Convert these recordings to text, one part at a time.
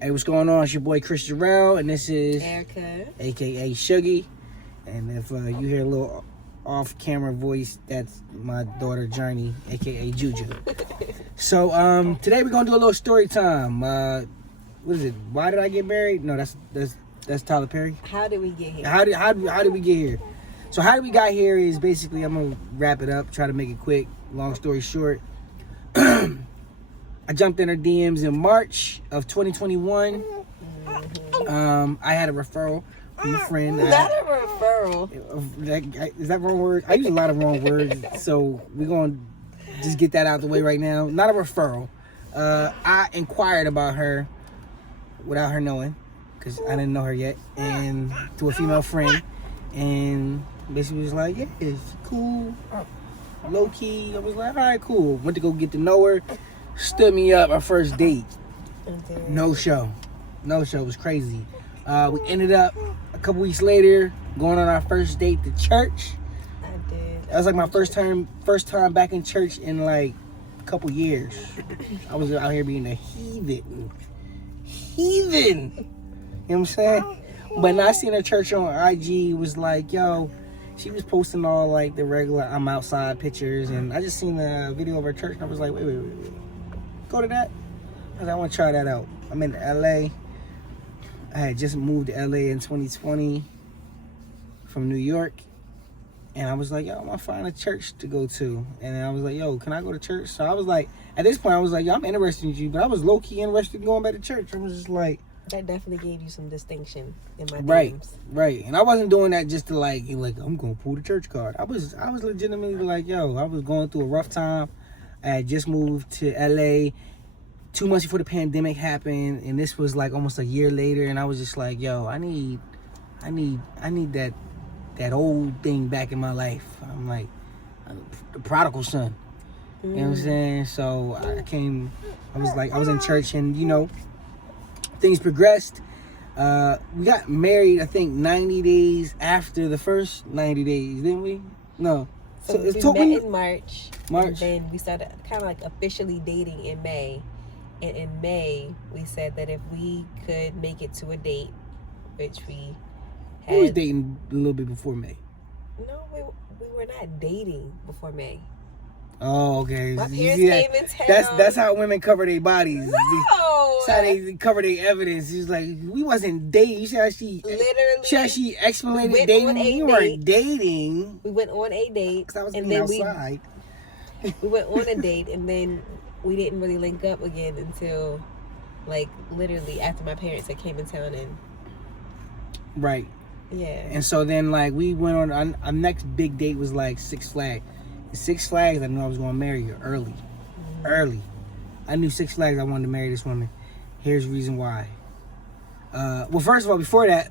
Hey, what's going on? It's your boy Chris Jarrell, and this is Erica, aka Shuggy. And if you hear a little off-camera voice, that's my daughter Journey, aka Juju. So today we're gonna do a little story time. What is it? Why did I get married? No, that's Tyler Perry. how did we get here? How did we get here? So how did we got here is basically, I'm gonna wrap it up, try to make it quick. Long story short, I jumped in her DMs in March of 2021. I had a referral from a friend. Not a referral. Is that wrong word? I use a lot of wrong words, so we're gonna just get that out the way right now. Not a referral. I inquired about her without her knowing, because I didn't know her yet, and to a female friend, and basically was like, yeah, it's cool, low key. I was like, all right, cool. Went to go get to know her. Stood me up our first date. No show. It was crazy. We ended up a couple weeks later going on our first date to church. I did. That was like my first time back in church in like a couple years. I was out here being a heathen. You know what I'm saying? But now I seen her church on IG was like, yo, she was posting all like the regular I'm outside pictures, and I just seen a video of her church and I was like, wait. Go to that? I was like, I want to try that out. I'm in LA. I had just moved to LA in 2020 from New York. And I was like, yo, I want to find a church to go to. And then I was like, yo, can I go to church? So I was like, at this point, I was like, yo, I'm interested in you. But I was low-key interested in going back to church. I was just like... That definitely gave you some distinction in my DMs. Right. And I wasn't doing that just to like I'm going to pull the church card. I was legitimately like, yo, I was going through a rough time. I had just moved to LA 2 months before the pandemic happened, and this was like almost a year later, and I was just like, yo, I need that old thing back in my life. I'm like the prodigal son. You know what I'm saying? So I was in church, and you know, things progressed. We got married, I think 90 days after the first 90 days, didn't we? No. So we met in March. And then we started kind of like officially dating in May. And in May, we said that if we could make it to a date, which we had... We was dating a little bit before May. No, we were not dating before May. Oh, okay. My parents came in town. That's how women cover their bodies. No! That's how they cover their evidence. It's like, we wasn't dating. You see how she... Literally. See how she explained dating? We weren't dating. We went on a date. Because I was being outside. We went on a date, and then we didn't really link up again until, like, literally after my parents had came in town. And right. Yeah. And so then, like, we went on... Our next big date was, like, Six Flags. Six Flags, I knew I was going to marry her early. Early. I knew Six Flags I wanted to marry this woman. Here's the reason why. Well, first of all, before that,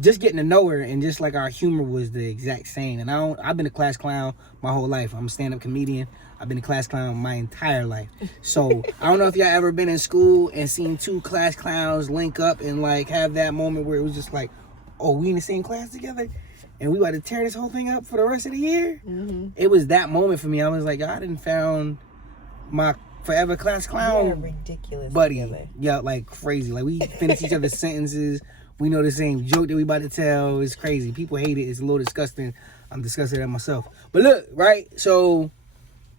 just getting to know her, and just like our humor was the exact same. And I've been a class clown my whole life. I'm a stand-up comedian. I've been a class clown my entire life. So I don't know if y'all ever been in school and seen two class clowns link up and like have that moment where it was just like, oh, we in the same class together? And we about to tear this whole thing up for the rest of the year? Mm-hmm. It was that moment for me. I was like, I done found my forever class clown ridiculous buddy. Together. Yeah, like crazy. Like, we finish each other's sentences. We know the same joke that we about to tell. It's crazy. People hate it. It's a little disgusting. I'm disgusted at myself. But look, right? So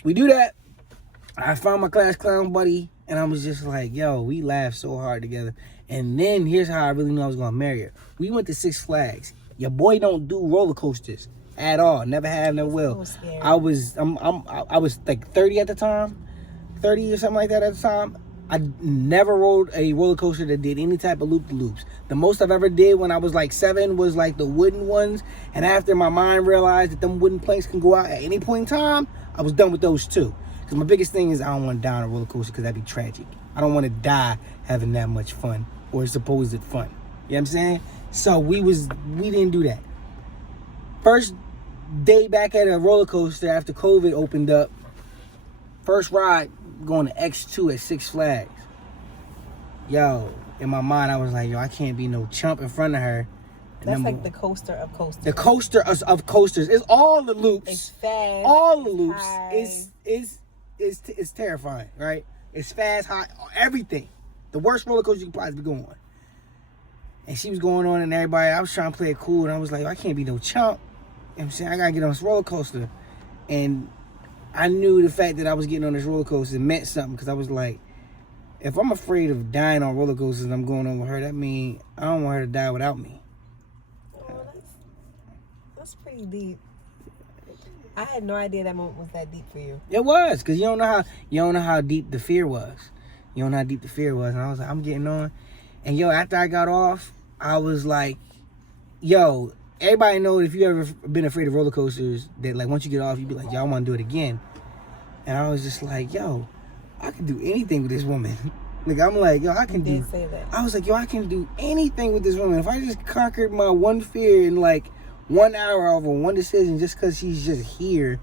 we do that. I found my class clown buddy, and I was just like, yo, we laughed so hard together. And then here's how I really knew I was going to marry her. We went to Six Flags. Your boy don't do roller coasters at all. Never have, never will. So scary. I was like 30 at the time, 30 or something like that at the time. I never rode a roller coaster that did any type of loop-de-loops. The most I've ever did when I was like 7 was like the wooden ones. And after my mind realized that them wooden planks can go out at any point in time, I was done with those too. Because my biggest thing is I don't want to die on a roller coaster because that'd be tragic. I don't want to die having that much fun or supposed fun. You know what I'm saying? So we didn't do that. First day back at a roller coaster after COVID opened up. First ride going to X2 at Six Flags. Yo, in my mind I was like, yo, I can't be no chump in front of her. And that's like the coaster of coasters. The coaster of coasters. It's all the loops. It's fast. All the loops. It's terrifying, right? It's fast, hot, everything. The worst roller coaster you could possibly go on. And she was going on and everybody, I was trying to play it cool and I was like, I can't be no chump. You know what I'm saying? I gotta get on this roller coaster. And I knew the fact that I was getting on this roller coaster meant something because I was like, if I'm afraid of dying on roller coasters and I'm going on with her, that means I don't want her to die without me. Oh, that's pretty deep. I had no idea that moment was that deep for you. It was, because you don't know how deep the fear was. You don't know how deep the fear was. And I was like, I'm getting on. And yo, after I got off, I was like, yo, everybody knows if you ever been afraid of roller coasters, that like once you get off, you be like, yo, I want to do it again. And I was just like, yo, I can do anything with this woman. Like, I'm like, yo, I can do. Say that. I was like, yo, I can do anything with this woman. If I just conquered my one fear in like 1 hour over one decision just because she's just here,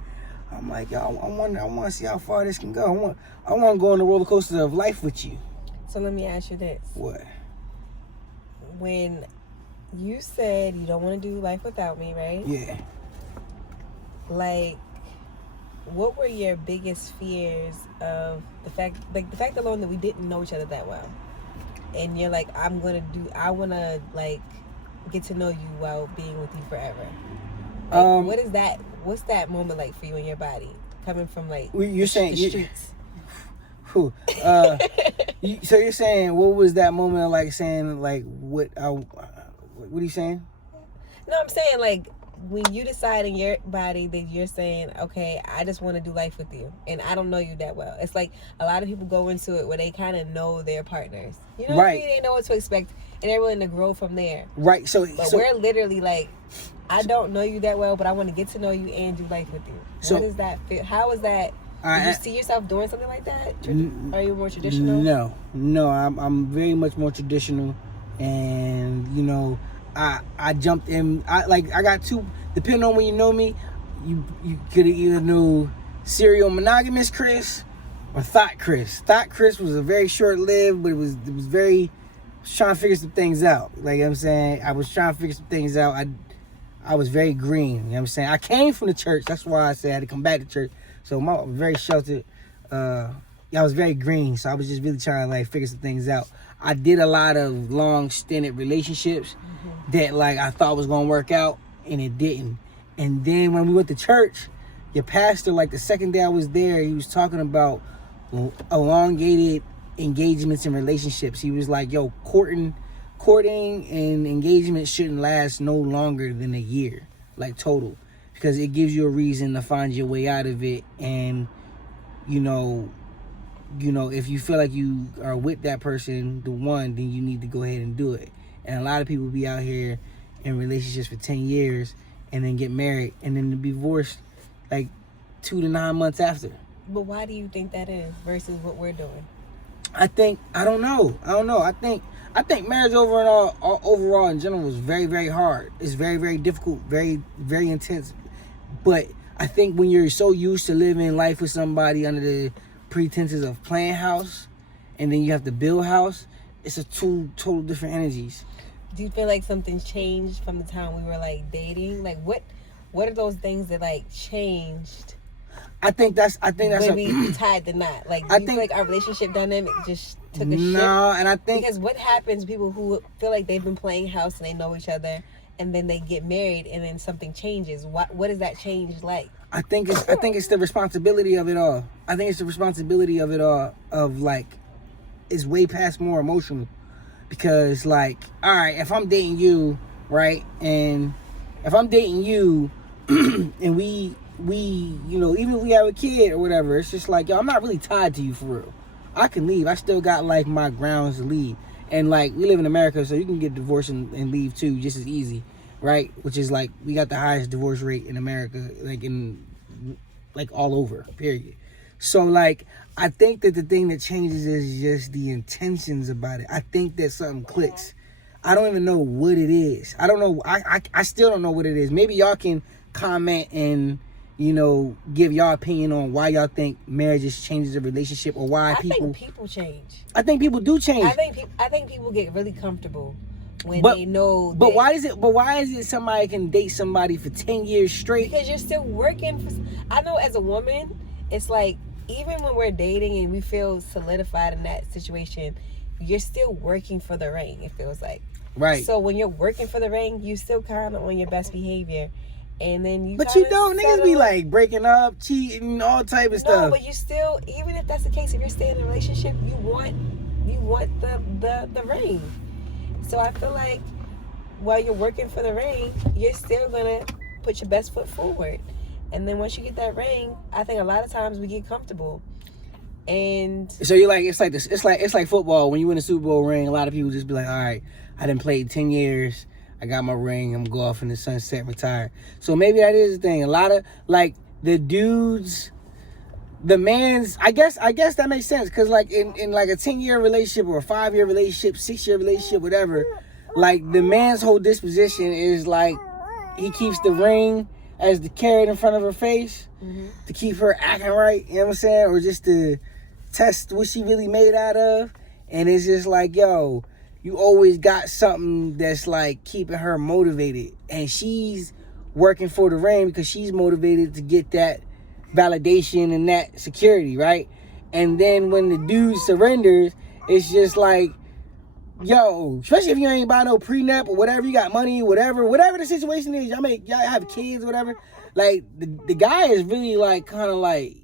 I'm like, yo, I want to see how far this can go. I want to go on the roller coaster of life with you. So let me ask you this. What? When you said you don't want to do life without me, right? Yeah. Like, what were your biggest fears of the fact alone that we didn't know each other that well? And you're like, I want to like get to know you while being with you forever. Like, what is that? What's that moment like for you in your body? Coming from like you're saying the streets. So you're saying what was that moment like saying like what are you saying? No, I'm saying like when you decide in your body that you're saying, okay, I just want to do life with you, and I don't know you that well. It's like a lot of people go into it where they kind of know their partners. You know what I mean? They know what to expect, and they're willing to grow from there. Right. So we're literally like, I don't know you that well, but I want to get to know you and do life with you. What does that feel? How is that? Do you see yourself doing something like that? Are you more traditional? No, I'm very much more traditional, and you know, I jumped in. I got two. Depending on when you know me, you could either know serial monogamous Chris or thought Chris. Thought Chris was a very short lived, but it was very. I was trying to figure some things out. Like I'm saying, I was trying to figure some things out. I was very green. You know what I'm saying? I came from the church. That's why I said I had to come back to church. So I was very sheltered. I was very green. So I was just really trying to like figure some things out. I did a lot of long stinted relationships that like I thought was gonna work out, and it didn't. And then when we went to church, your pastor, like the second day I was there, he was talking about elongated engagements and relationships. He was like, yo, courting and engagement shouldn't last no longer than a year, like total, because it gives you a reason to find your way out of it. And you know, if you feel like you are with that person, the one, then you need to go ahead and do it. And a lot of people be out here in relationships for 10 years and then get married and then be divorced like 2 to 9 months after. But why do you think that is versus what we're doing? I don't know. I think marriage overall in general is very, very hard. It's very, very difficult, very, very intense. But I think when you're so used to living life with somebody under the pretenses of playing house, and then you have to build house, it's a two total different energies. Do you feel like something's changed from the time we were like dating? Like what are those things that like changed? I think that's when we tied the knot. Like, do you feel like our relationship dynamic just took a shift? No, and I think because what happens to people who feel like they've been playing house and they know each other, and then they get married and then something changes. What is that change like? I think it's the responsibility of it all. I think it's the responsibility of it all, of like, it's way past more emotional. Because like, all right, if I'm dating you, right, and if I'm dating you and we you know, even if we have a kid or whatever, it's just like, yo, I'm not really tied to you for real. I can leave. I still got like my grounds to leave. And like, we live in America, so you can get divorced and leave too, just as easy, right? Which is like, we got the highest divorce rate in America, like all over, period. So like, I think that the thing that changes is just the intentions about it. I think that something clicks. I don't even know what it is. I don't know. I still don't know what it is. Maybe y'all can comment and, you know, give y'all opinion on why y'all think marriages changes a relationship, or why I think people change. I think people do change. I think people get really comfortable when they know. But why is it somebody can date somebody for 10 years straight? Because you're still working for. I know as a woman, it's like even when we're dating and we feel solidified in that situation, you're still working for the ring, it feels like. Right. So when you're working for the ring, you still kind of on your best behavior. And then you But you don't, niggas be like breaking up, cheating, all type of stuff. No, but you still, even if that's the case, if you're staying in a relationship, you want the ring. So I feel like while you're working for the ring, you're still gonna put your best foot forward. And then once you get that ring, I think a lot of times we get comfortable. And so you're like, it's like this, it's like football. When you win a Super Bowl ring, a lot of people just be like, all right, I done played 10 years. I got my ring. I'm gonna go off in the sunset and retire. So maybe that is the thing. A lot of like the dudes, the man's. I guess that makes sense because like in like a 10-year relationship or a 5-year relationship, 6-year relationship, whatever. Like the man's whole disposition is like he keeps the ring as the carrot in front of her face to keep her acting right. You know what I'm saying? Or just to test what she really made out of. And it's just like, yo, you always got something that's like keeping her motivated, and she's working for the ring because she's motivated to get that validation and that security, right? And then when the dude surrenders, it's just like, yo, especially if you ain't buy no prenup or whatever, you got money, whatever the situation is, y'all have kids, whatever. Like the guy is really like kind of like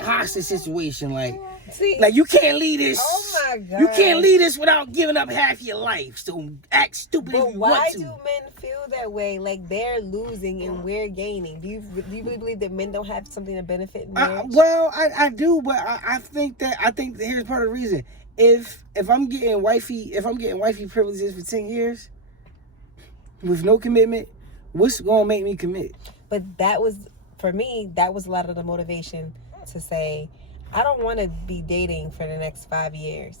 hostage situation, like. see, Like, you can't leave this. Oh my God. You can't leave this without giving up half your life. So act stupid if you why want to. do men feel that way? Like they're losing and we're gaining. Do you really believe that men don't have something to benefit in marriage? Well, I do, but I think here's part of the reason. If I'm getting wifey privileges for 10 years with no commitment, what's gonna make me commit? But that was, for me, that was a lot of the motivation to say, I don't want to be dating for the next 5 years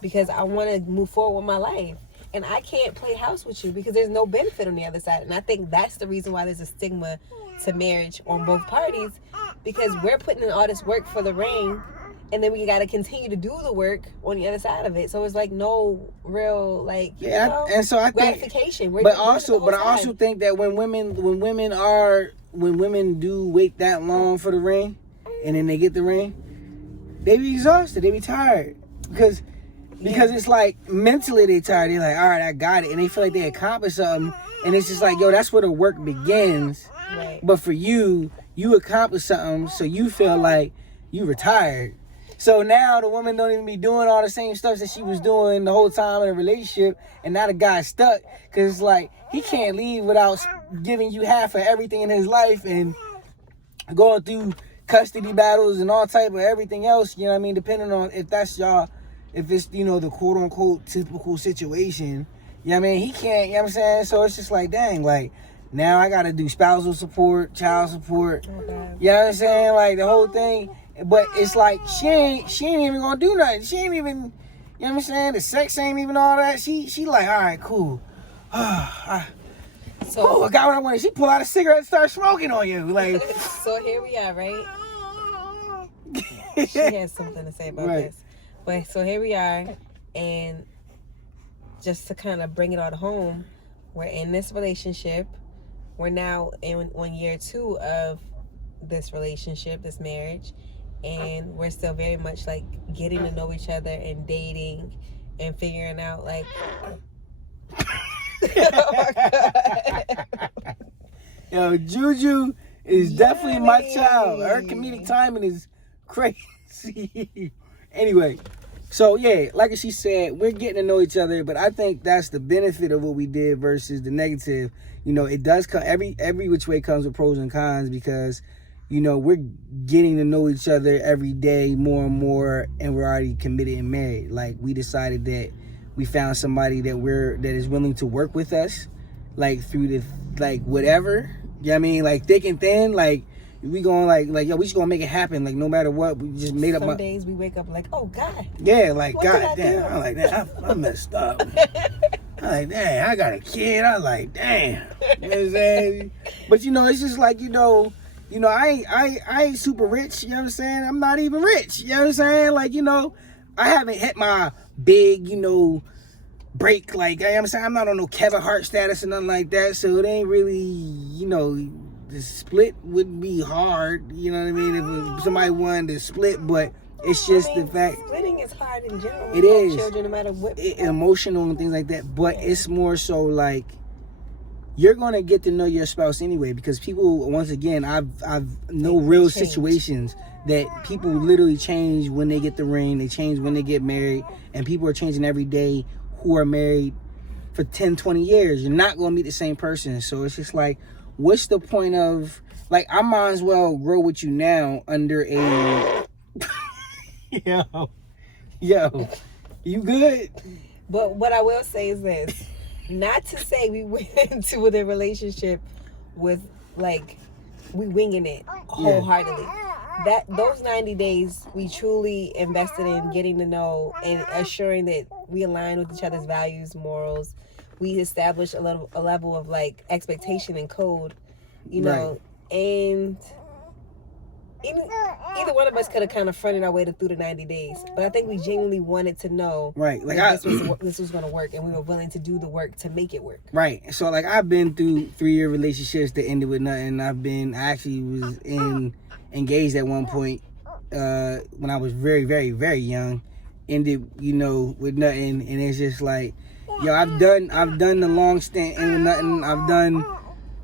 because I want to move forward with my life. And I can't play house with you because there's no benefit on the other side. And I think that's the reason why there's a stigma to marriage on both parties, because we're putting in all this work for the ring, and then we got to continue to do the work on the other side of it. So it's like no real and so I think gratification. But I also think that when women do wait that long for the ring, and then they get the ring, they be exhausted. They be tired because it's like mentally they tired. They're like, all right, I got it, and they feel like they accomplished something, and it's just like, yo, that's where the work begins. Right. But for you accomplished something, so you feel like you retired. So now the woman don't even be doing all the same stuff that she was doing the whole time in a relationship, and now the guy's stuck because it's like he can't leave without giving you half of everything in his life and going through custody battles and all type of everything else, you know what I mean, depending on if it's, the quote unquote typical situation, you know what I mean, he can't, you know what I'm saying, so it's just like, dang, like, now I gotta do spousal support, child support, you know what I'm saying, like, the whole thing, but it's like, she ain't even gonna do nothing, she ain't even, you know what I'm saying, the sex ain't even all that, she like, all right, cool, so I got what I wanted. She pull out a cigarette and start smoking on you. Like, so here we are, right? She has something to say about this. But so here we are, and just to kind of bring it all home, we're in this relationship. We're now on year 2 of this relationship, this marriage, and we're still very much like getting to know each other and dating and figuring out like. Oh my God. Yo, Juju is definitely my child. Her comedic timing is crazy. Anyway, so yeah, like she said, we're getting to know each other, but I think that's the benefit of what we did versus the negative. You know, it does come, every which way comes with pros and cons, because, you know, we're getting to know each other every day more and more, and we're already committed and married. Like, we decided that we found somebody that is willing to work with us, like, through the, like, whatever. You know what I mean? Like, thick and thin, like, we going like, yo, we just gonna make it happen. Like, no matter what, we just made up. Some days we wake up like, oh God. Yeah, like, God damn. I'm like, damn, I messed up. I'm like, damn, I got a kid. I'm like, damn. You know what I'm saying? But, you know, it's just like, you know, I ain't super rich. You know what I'm saying? I'm not even rich. You know what I'm saying? Like, you know, I haven't hit my big, you know, break. Like, you know what I'm saying? I'm not on no Kevin Hart status or nothing like that. So it ain't really, you know, the split would be hard. You know what I mean? If somebody wanted to split, but it's just the fact. Splitting is hard in general. It is. Children, no matter what. Emotional and things like that. But it's more so like, you're gonna get to know your spouse anyway, because people, once again, I've know real situations that people literally change when they get the ring, they change when they get married, and people are changing every day who are married for 10, 20 years. You're not gonna meet the same person. So it's just like, what's the point of, like, I might as well grow with you now under a yo, you good? But what I will say is this. Not to say we went into the relationship with, like, we winging it wholeheartedly. That those 90 days we truly invested in getting to know and assuring that we align with each other's values, morals. We established a level of like expectation and code, you know, and either one of us could have kind of fronted our way through the 90 days, but I think we genuinely wanted to know, like this was going to work, and we were willing to do the work to make it work. Right. So like, I've been through 3-year relationships that ended with nothing. I actually was engaged at one point when I was very, very, very young. Ended, you know, with nothing, and it's just like, yo, I've done the long stint and with nothing. I've done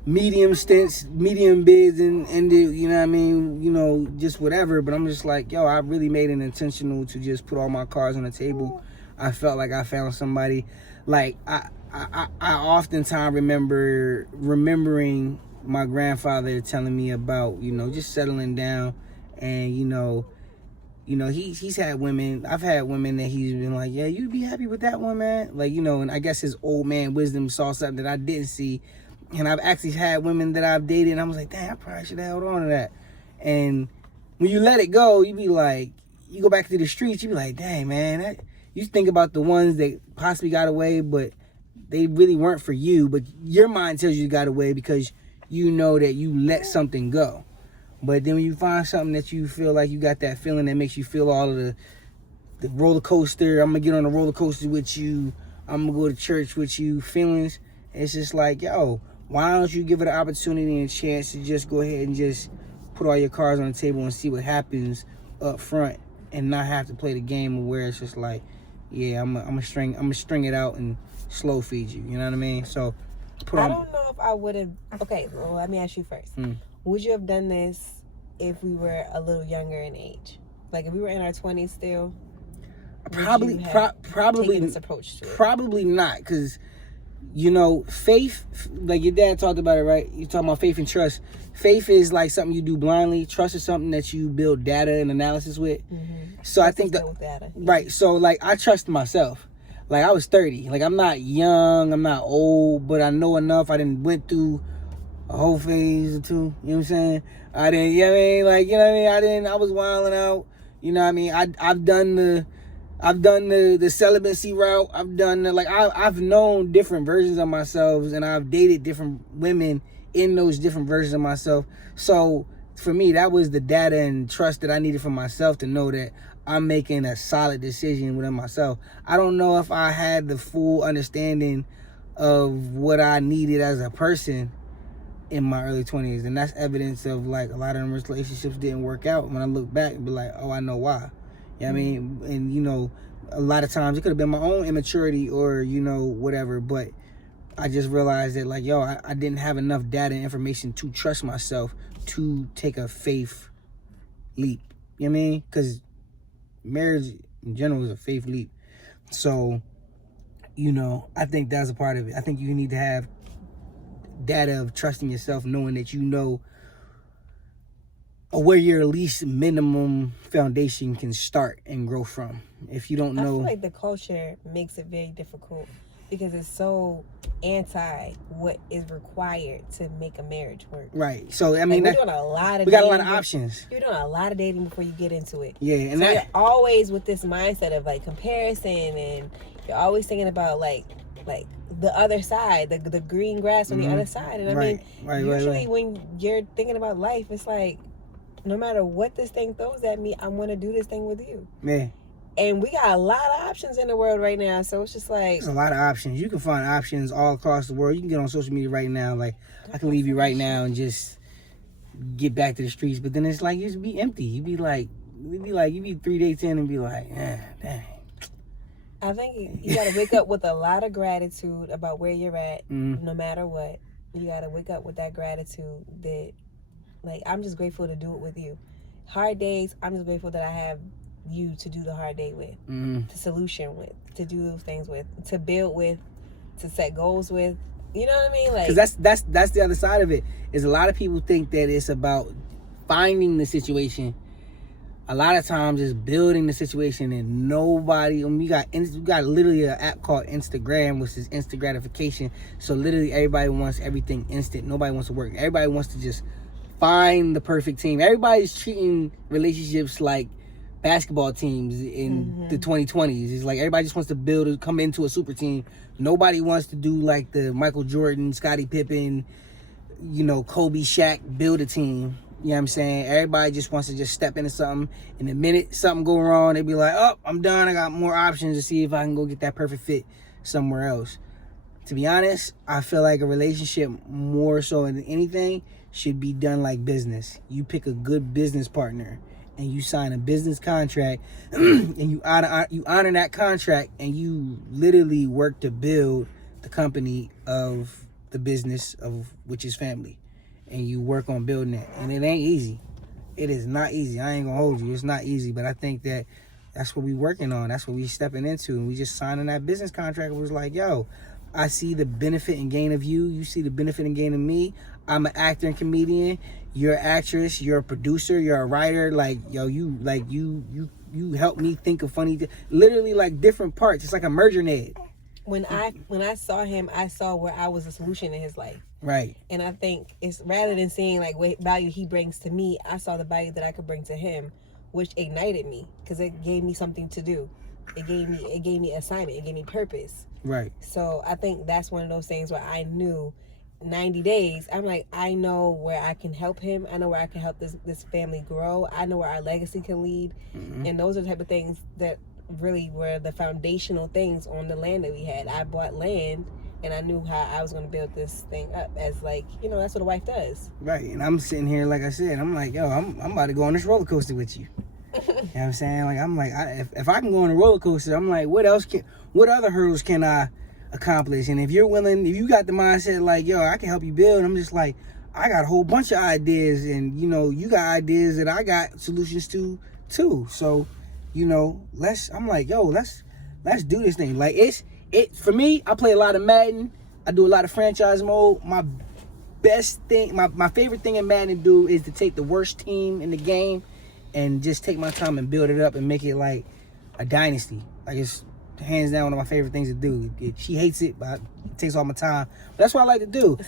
medium stints, medium bids, and ended, you know what I mean, you know, just whatever. But I'm just like, yo, I really made it intentional to just put all my cards on the table. I felt like I found somebody. Like, I oftentimes remembering my grandfather telling me about, you know, just settling down, and you know he's had women. I've had women that he's been like, yeah, you'd be happy with that one, man. Like, you know, and I guess his old man wisdom saw something that I didn't see. And I've actually had women that I've dated, and I was like, damn, I probably should have held on to that. And when you let it go, you be like, you go back to the streets, you be like, dang, man, you think about the ones that possibly got away, but they really weren't for you. But your mind tells you got away because you know that you let something go. But then when you find something that you feel like you got that feeling that makes you feel all of the roller coaster, I'm going to get on a roller coaster with you, I'm going to go to church with you feelings, it's just like, yo, why don't you give it an opportunity and a chance to just go ahead and just put all your cards on the table and see what happens up front, and not have to play the game where it's just like, yeah, I'm gonna string it out and slow feed you. You know what I mean? So I don't know if I would have. Okay, well, let me ask you first. Would you have done this if we were a little younger in age? Like, if we were in our 20s still? Probably taken this approach to it? Probably not, because, you know, faith, like your dad talked about it, right? You talking about faith and trust. Faith is like something you do blindly. Trust is something that you build data and analysis with. So I think that, right. So like, I trust myself. Like, I was 30. Like, I'm not young, I'm not old, but I know enough. I didn't went through a whole phase or two. You know what I'm saying? I didn't. You know what I mean? Like, you know what I mean? I was wilding out. You know what I mean? I've done the celibacy route. I've done I've known different versions of myself, and I've dated different women in those different versions of myself. So for me, that was the data and trust that I needed for myself to know that I'm making a solid decision within myself. I don't know if I had the full understanding of what I needed as a person in my early 20s, and that's evidence of like a lot of them relationships didn't work out. When I look back and be like, oh, I know why. You know what I mean? And you know, a lot of times it could have been my own immaturity or, you know, whatever, but I just realized that, like, yo, I didn't have enough data and information to trust myself to take a faith leap. You know what I mean? Because marriage in general is a faith leap. So, you know, I think that's a part of it. I think you need to have data of trusting yourself, knowing that you know where your at least minimum foundation can start and grow from. If you don't know, I feel like the culture makes it very difficult because it's so anti what is required to make a marriage work. Right. So I mean, like, we got a lot of options. You're doing a lot of dating before you get into it. Yeah, and so you're always with this mindset of like comparison, and you're always thinking about like the other side, the green grass on the other side. And I mean, usually when you're thinking about life, it's like, no matter what this thing throws at me, I want to do this thing with you. Yeah. And we got a lot of options in the world right now, so it's just like... There's a lot of options. You can find options all across the world. You can get on social media right now. Like, I can leave you right now and just get back to the streets. But then it's like, you just be empty. You be like, you be 3 days in and be like, dang. I think you got to wake up with a lot of gratitude about where you're at, no matter what. You got to wake up with that gratitude that, like, I'm just grateful to do it with you. Hard days, I'm just grateful that I have you to do the hard day with, to solution with, to do those things with, to build with, to set goals with. You know what I mean? Like, because that's the other side of it. Is a lot of people think that it's about finding the situation. A lot of times it's building the situation, and nobody. We got literally an app called Instagram, which is instant gratification. So literally everybody wants everything instant. Nobody wants to work. Everybody wants to just find the perfect team. Everybody's treating relationships like basketball teams in the 2020s. It's like everybody just wants to come into a super team. Nobody wants to do like the Michael Jordan, Scottie Pippen, Kobe, Shaq, build a team. You know what I'm saying? Everybody just wants to just step into something, and the minute something go wrong, they be like, oh, I'm done. I got more options to see if I can go get that perfect fit somewhere else. To be honest, I feel like a relationship, more so than anything, should be done like business. You pick a good business partner, and you sign a business contract, and you honor that contract, and you literally work to build the company of the business of which is family. And you work on building it. And it ain't easy. It is not easy. I ain't gonna hold you. It's not easy. But I think that that's what we working on. That's what we stepping into. And we just signing that business contract. It was like, yo, I see the benefit and gain of you. You see the benefit and gain of me. I'm an actor and comedian. You're an actress. You're a producer. You're a writer. Like, yo, you help me think of funny, literally like different parts. It's like a merger net. When I saw him, I saw where I was a solution in his life. Right. And I think it's rather than seeing like what value he brings to me, I saw the value that I could bring to him, which ignited me because it gave me something to do. It gave me assignment. It gave me purpose. Right. So I think that's one of those things where I knew 90 days, I'm like, I know where I can help him. I know where I can help this family grow. I know where our legacy can lead. And those are the type of things that really were the foundational things on the land that we had. I bought land, and I knew how I was going to build this thing up as, like, that's what a wife does. Right. And I'm sitting here, like I said, I'm like, yo, I'm about to go on this roller coaster with you. You know what I'm saying? Like, I'm like, if I can go on a roller coaster, I'm like, what other hurdles can I accomplish? And if you're willing, if you got the mindset like, yo, I can help you build, I'm just like, I got a whole bunch of ideas, and, you got ideas that I got solutions to, too. So, I'm like, yo, let's do this thing. Like, for me, I play a lot of Madden. I do a lot of franchise mode. My best thing, my favorite thing in Madden to do is to take the worst team in the game and just take my time and build it up and make it like a dynasty. Like, it's hands down one of my favorite things to do. She hates it, but it takes all my time. But that's what I like to do.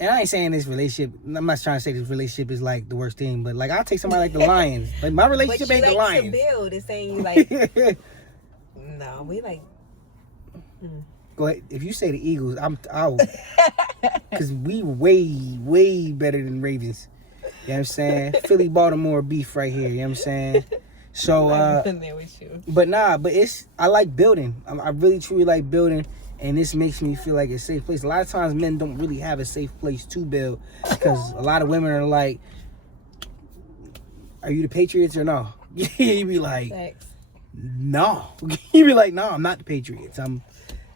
And I ain't saying this relationship, I'm not trying to say this relationship is like the worst thing, but like, I'll take somebody like the Lions. Like, my relationship ain't the Lions. But you like to build. It's saying you like, no, we like. Go ahead. If you say the Eagles, I'm out. Because we way better than Ravens. You know what I'm saying? Philly, Baltimore beef right here. You know what I'm saying? So, but I like building. I really truly like building, and this makes me feel like a safe place. A lot of times men don't really have a safe place to build because a lot of women are like, are you the Patriots or no? You be like, thanks. No. You be like, no, I'm not the Patriots. You know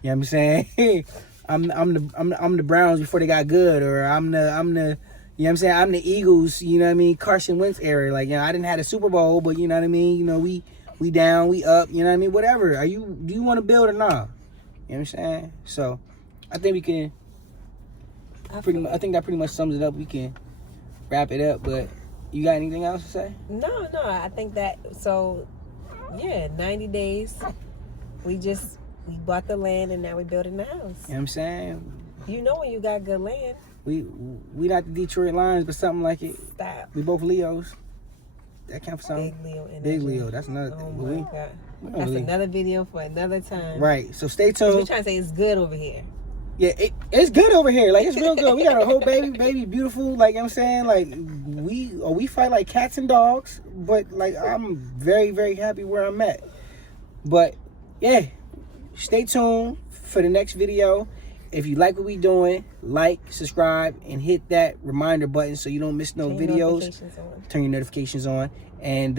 what I'm saying? I'm the Browns before they got good, or I'm the you know what I'm saying? I'm the Eagles, you know what I mean? Carson Wentz era. Like, I didn't have a Super Bowl, but you know what I mean? We down, we up, you know what I mean? Whatever. Do you want to build or not? You know what I'm saying? So, I think we can, I think that pretty much sums it up. We can wrap it up, but you got anything else to say? No, I think that, so, yeah, 90 days. We bought the land, and now we're building the house. You know what I'm saying? You know when you got good land. We not the Detroit Lions, but something like it. Stop. We both Leos. That count for something? Big Leo energy. Big Leo. That's another thing. Oh my God. That's another video for another time. Right. So stay tuned. We're trying to say it's good over here. Yeah, it's good over here. Like, it's real good. We got a whole baby, beautiful. Like, you know what I'm saying? Like, we fight like cats and dogs, but like, I'm very, very happy where I'm at. But yeah, stay tuned for the next video. if you like what we doing, like, subscribe, and hit that reminder button so you don't miss no videos. Turn your notifications on. And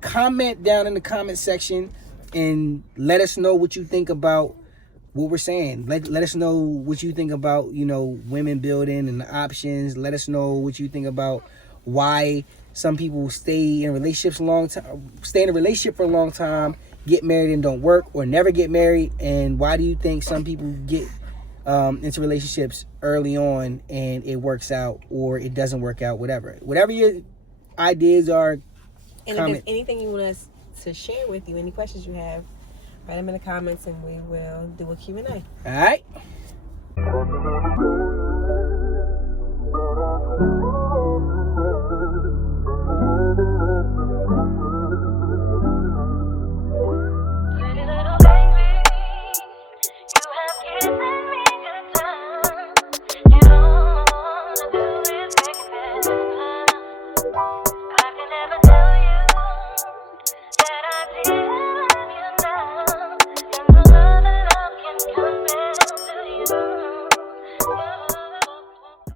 comment down in the comment section and let us know what you think about what we're saying. Let us know what you think about, you know, women building and the options. Let us know what you think about why some people stay in relationships for a long time, get married and don't work, or never get married. And why do you think some people get into relationships early on and it works out, or it doesn't work out? Whatever your ideas are. And if there's anything you want us to share with you, any questions you have, write them in the comments and we will do a Q&A. All right.